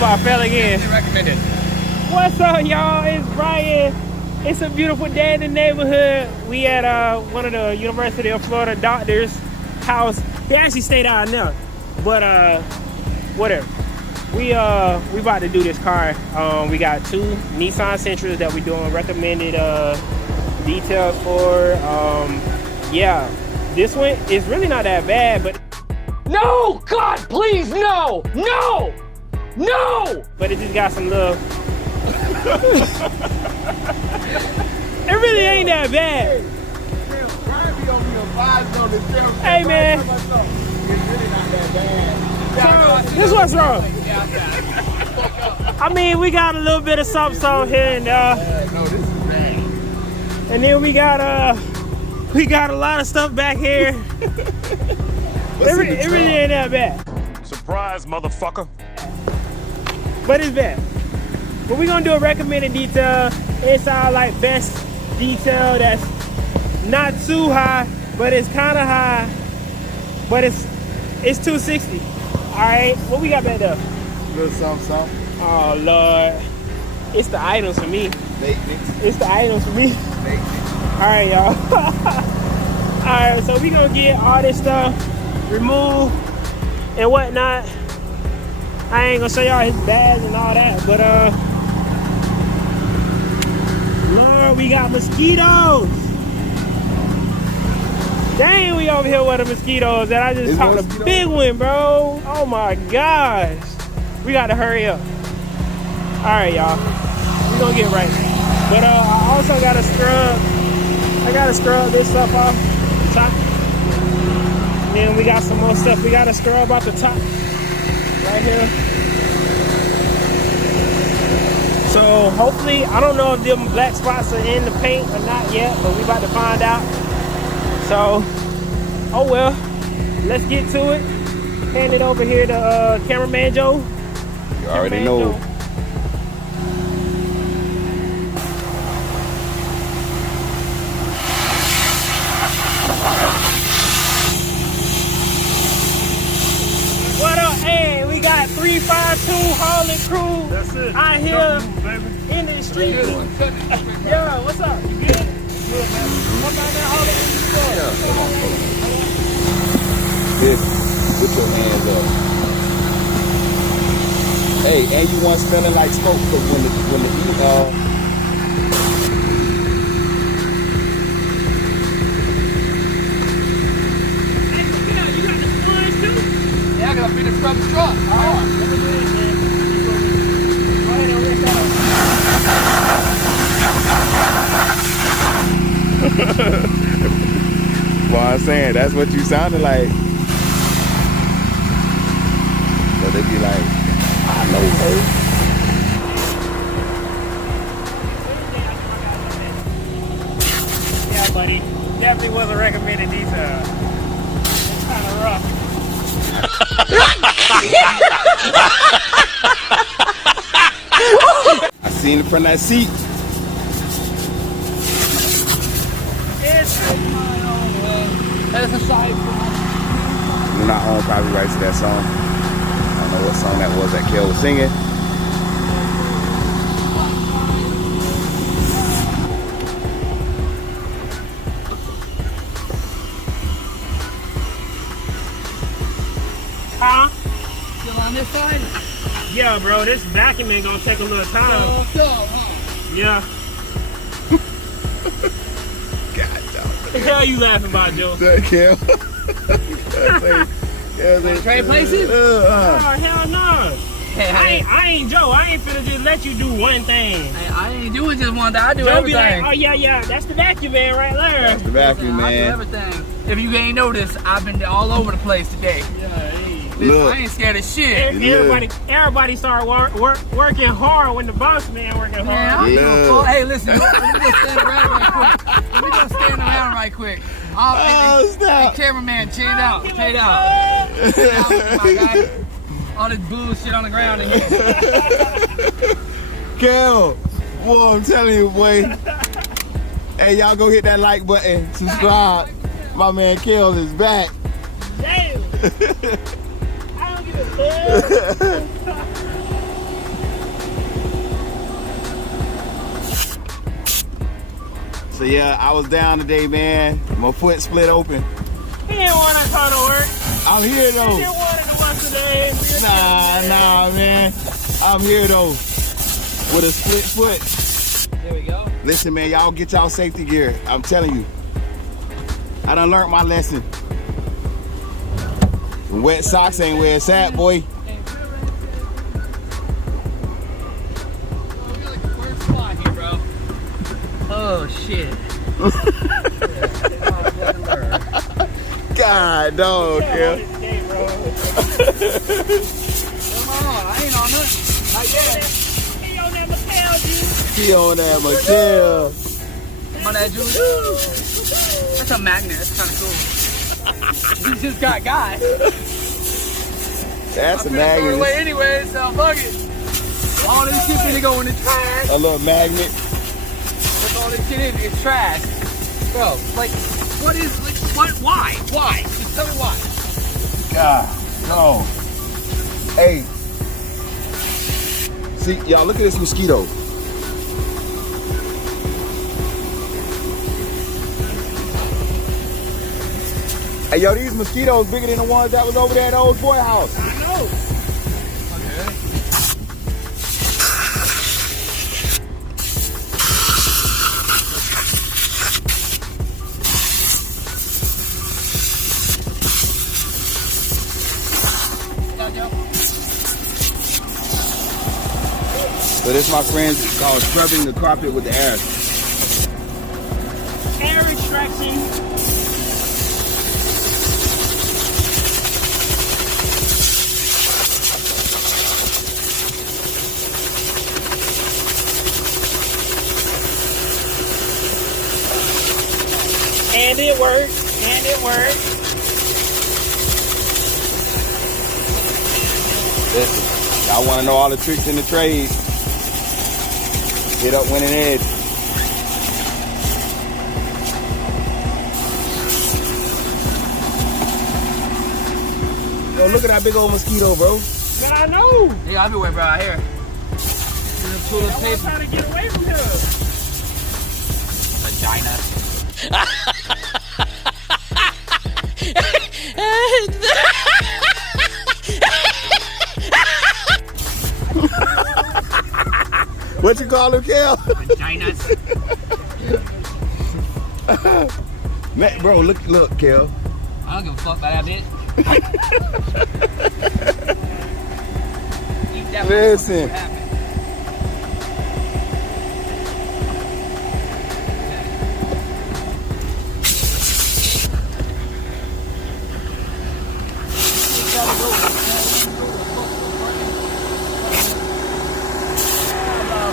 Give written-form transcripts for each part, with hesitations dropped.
about fell again. Recommended. What's up, y'all? It's Bryan. It's a beautiful day in the neighborhood. We at one of the University of Florida doctors' house. He actually stayed out there, but whatever. We about to do this car. We got 2 Nissan Sentras that we doing recommended details for. Yeah, this one is really not that bad, but No! God, please, no! No! No! but it just got some little. It really ain't that bad. Hey man, so this is what's wrong. I mean, we got a little bit of something here and No, this is bad. and then we got a lot of stuff back here. It really ain't that bad. Surprise, motherfucker. But it's bad. But we're gonna do a recommended detail. It's our like best detail that's not too high, but it's kind of high. But it's 260. All right, what we got back there? Little something. Oh Lord, it's the items for me. Maintenance. It's the items for me. All right, y'all. All right, so we gonna get all this stuff removed and whatnot. I ain't gonna show y'all his bags and all that, but Lord, we got mosquitoes. Dang, we over here with the mosquitoes, and I just caught a big one, bro. Oh my gosh, we gotta hurry up. All right, y'all, we gonna get right. But I also gotta scrub. I gotta scrub this stuff off the top. And then we got some more stuff we gotta scrub off the top right here. So hopefully, I don't know if them black spots are in the paint or not yet, but we about to find out. So, oh well, let's get to it. Hand it over here to cameraman Joe. You already know. What up? Hey, we got 352 hauling crew out here in the street. Yeah, what's up? You good? Good, man. Come down there hauling in the store. Yeah, hold on. This, put your hands up. Hey, and you want smelling like smoke, because when the Yeah, I gotta finish from the truck. All right, let me do this, man. Go ahead and rip that well, I'm saying, that's what you sounded like. So they be like, I know her. Yeah, buddy. Definitely was a recommended detail. It's kind of rough. I seen it from that seat. That's a side. We're not on copyright to that song. I don't know what song that was that Kel was singing. Huh? Still on this side? Yeah, bro. This vacuuming gonna take a little time. Yeah. God damn. What the hell you laughing about, Joe? Kel. Trade places? Oh, hell no. Hey, I ain't Joe. I ain't finna just let you do one thing. Hey, I ain't doing just one thing. I do Joe everything. be like, oh yeah, that's the vacuum man right there. That's the vacuum, I do man. everything. If you ain't noticed, I've been all over the place today. Yeah, hey. Listen, I ain't scared of shit. Everybody started working hard when the boss man working Man, I hard. don't give a fuck. Hey, listen, let me just stand around right quick. Let me just stand around right quick. Oh, stop. Hey, cameraman, check it out. Check it out. Check it out, my guy. All this bullshit on the ground in here. Kel, boy, I'm telling you, boy. Hey, y'all go hit that like button, subscribe. My man Kel is back. Damn. I don't give a fuck. So yeah, I was down today, man. My foot split open. He didn't want to come to work. I'm here He though. didn't want to bust today. Nah, man. I'm here though. With a split foot. There we go. Listen, man, y'all get y'all safety gear. I'm telling you. I done learned my lesson. Wet socks ain't where it's at, boy. Oh shit. God, dog, yeah. Come on, I ain't on nothing. Not yet. He on that Mattel, dude. He on that Mattel. On that juice. That's a magnet. That's kind of cool. We just got That's a Throw it magnet. away anyway, so fuck it. All this shit finna go in the trash. A little magnet. That's all this shit is trash. Bro, like, what is, like, what, why? Why? Just tell me why. God, no. Hey. See, y'all, look at this mosquito. Hey, yo, these mosquitoes bigger than the ones that was over there at the old boy house. I know. So this, my friends, is called scrubbing the carpet with the air. Air extraction. And it worked. And it worked. Listen, y'all want to know all the tricks in the trade? Hit up Winning Edge. Yo, look at that big old mosquito, bro. Man, I know. Yeah, I'll be waiting right here. I was trying to get away from here. Vagina. What you call him, Kel? Vaginas. Man, bro, look, Kel. I don't give a fuck about that bitch. Eat that. Listen. What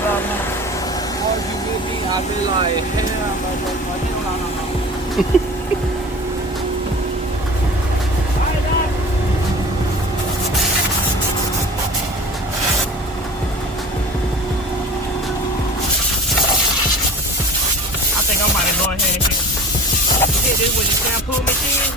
happened? I'd be like, hell, I think I might have gone ahead and hit this with the shampoo machine.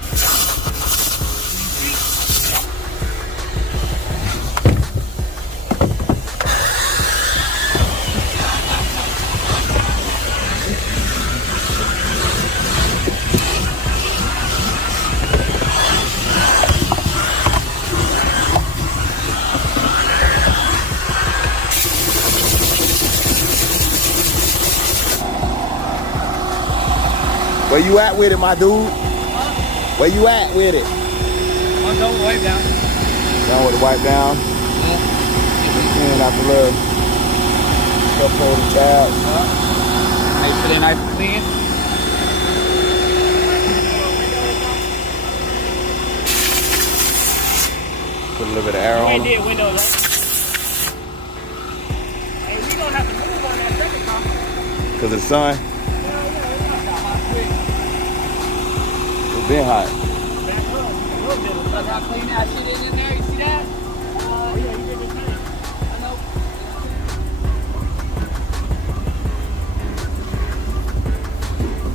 Where you at with it, my dude? Where you at with it? I'm done with wipe down. Done with the wipe down. Clean out the little cup holder tab. Nice for the nice and clean. Put a little bit of air We on ain't them. did windows, right? Hey, we gonna have to move on that second car. Because of the sun. It's been hot. Back up. A little bit of Look how clean that shit is in there. You see that? Oh, yeah, you did the thing. I know.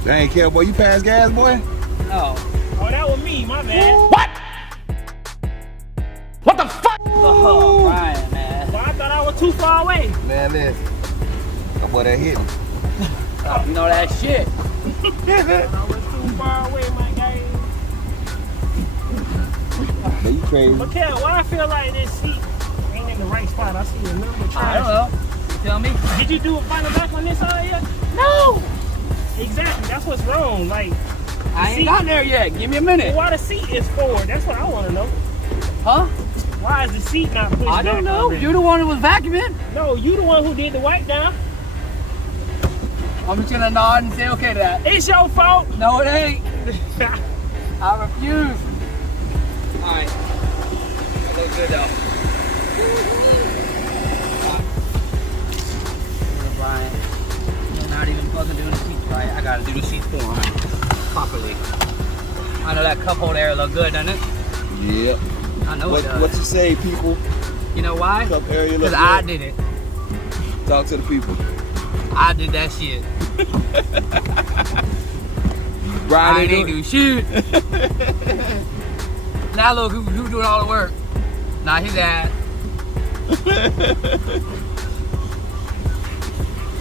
Dang, Kel, boy, you pass gas, boy? No. Oh, that was me, my bad. What the fuck? Oh, Bryan, man. Well, I thought I was too far away. Man, listen. That boy, that hit me. You know that shit. I was too far away, my guy. But you crazy. But Kel, why I feel like this seat ain't in the right spot? I see a number of I don't know. You tell me. Did you do a final back on this side yet? No. Exactly. That's what's wrong. Like, I ain't got there yet. Give me a minute. why the seat is forward? That's what I want to know. Huh? Why is the seat not pushed back? I don't know. already? You're the one who was vacuuming. No, you the one who did the wipe down. I'm just gonna nod and say okay to that. It's your fault. No, it ain't. I refuse. Alright. That looks good though. Brian, you're not even fucking doing the seats right. I gotta do the seats for him properly. I know that cup holder area look good, doesn't it? Yep. I know it does. What you say, people? You know why? Cup area look Because I good. did it. Talk to the people. I did that shit. Brian I ain't do shit. Now look who doing all the work. Not his ass.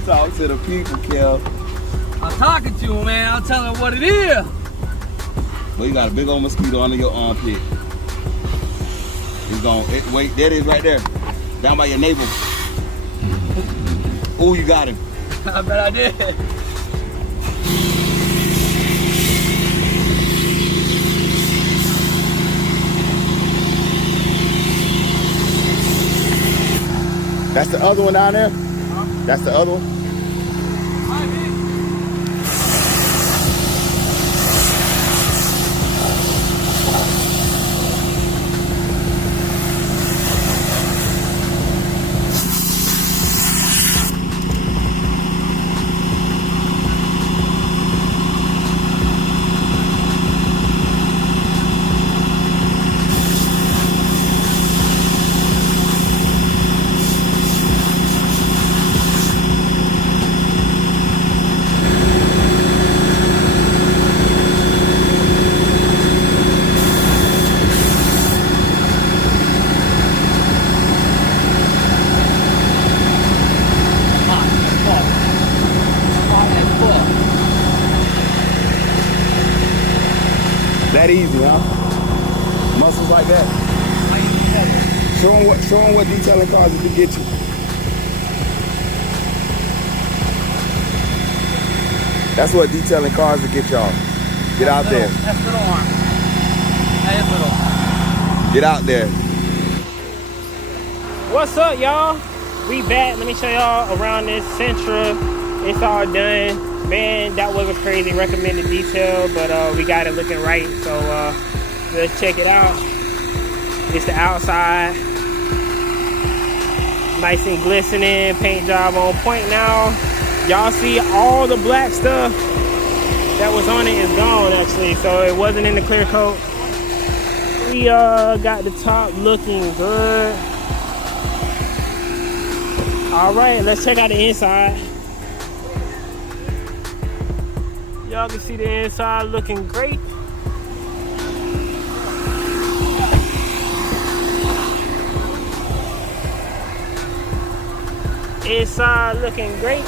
Talk to the people, Kel. I'm talking to him, man. I'm telling him what it is. Well, you got a big old mosquito under your armpit. He's going, wait, there it is right there. Down by your navel. Oh, you got him. I bet I did. That's the other one down there? That's the other one? That easy, huh? Muscles like that. Show them what detailing cars it can get you. That's what detailing cars will get y'all. Get out there. That's little arm. That is little. Get out there. What's up, y'all? We back. Let me show y'all around this Sentra. It's all done. Man, that was a crazy recommended detail, but we got it looking right. So let's check it out. It's the outside. Nice and glistening. Paint job on point now. Y'all see all the black stuff that was on it is gone, actually. So it wasn't in the clear coat. We got the top looking good. All right, let's check out the inside. Y'all can see the inside looking great. Inside looking great.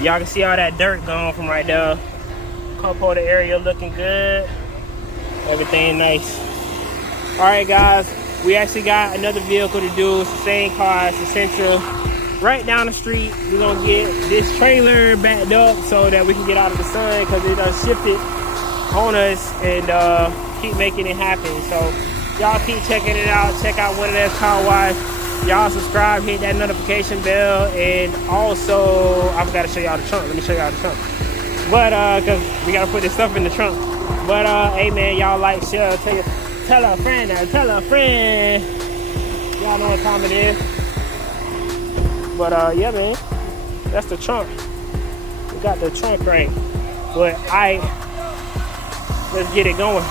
Y'all can see all that dirt gone from right there. Cup holder area looking good. Everything nice. All right, guys, we actually got another vehicle to do. It's the same car, it's the Sentra. Right down the street, we're gonna get this trailer backed up so that we can get out of the sun because it done shifted on us and keep making it happen. So y'all keep checking it out. Check out Winning Edge Carwash. Y'all subscribe, hit that notification bell, and also I forgot to show y'all the trunk. Let me show y'all the trunk. But cause we gotta put this stuff in the trunk. But hey man, y'all like, share, tell a friend, tell a friend. Y'all know what time it is. But yeah man, that's the trunk. We got the trunk right. But let's get it going.